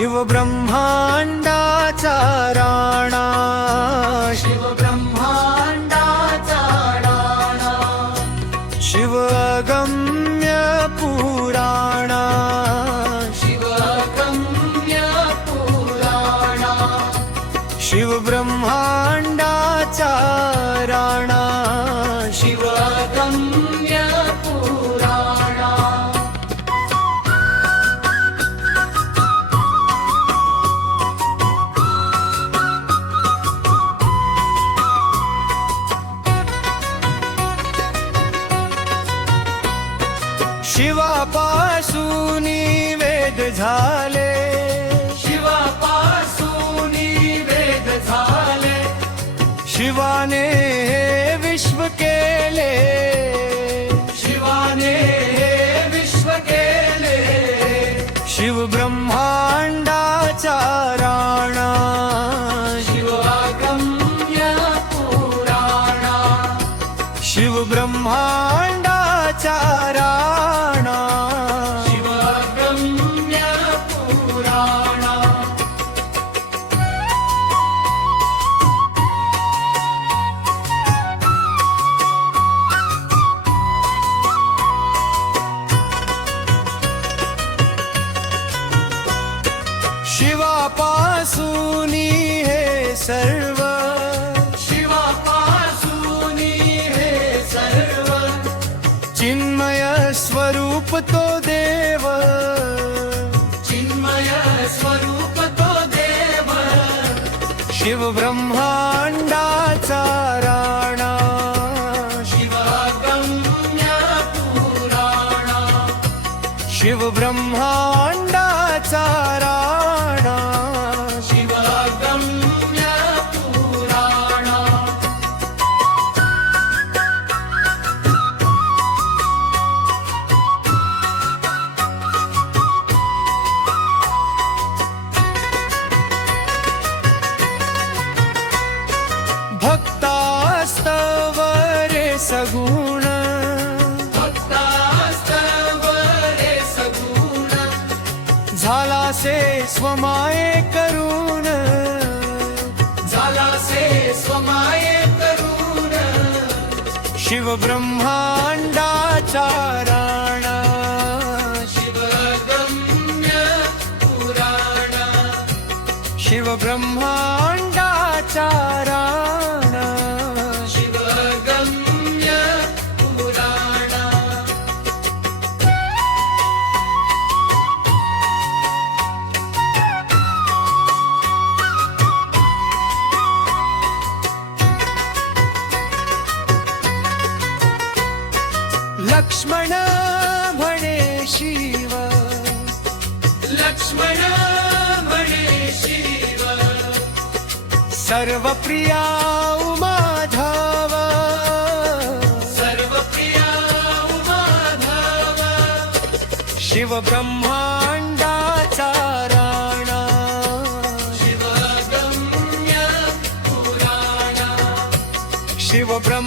शिव ब्रह्मांडाचा राणा, शिव ब्रह्मांडाचा राणा, शिव अगम्य पुराणा, शिव अगम्य पुराणा, शिव ब्रह्मांडाचा राणा, शिव अगम्य पुराणा. शिवापासून वेद झाले, शिवापासून वेद झाले, शिवाने हे विश्व केले, शिवाने हे विश्व केले. शिव ब्रह्मांडाचा राणा, शिव अगम्य पुराणा, शिव ब्रह्मांडाचा राणा, शिव अगम्य पुराणा. शिवापासून हे सर्व, शिवापासून हे सर्व, चिन्मय स्वरूप तो देव, चिन्मय स्वरूप तो देव. शिव ब्रह्मांडाचा राणा, शिव अगम्य पुराणा, शिव ब्रह्मांडाचा राणा, शिव अगम्य पुराणा. भक्तास्तवरे सगुण, भक्तास्तव रे सगुण, झाला से स्वमाये करून, झाला से स्वमाये करून. शिव ब्रह्मांडाचा राणा, शिव अगम्य पुराणा, शिव ब्रह्मांडाचा राणा, शिव अगम्य पुराणा. लक्ष्मण म्हणे शिव, लक्ष्मण म्हणे शिव, सर्व प्रिया उमाधव, सर्व प्रिया उमाधव. शिव ब्रह्मांडाचा राणा, शिव अगम्य पुराणा, शिव ब्रह्मांडाचा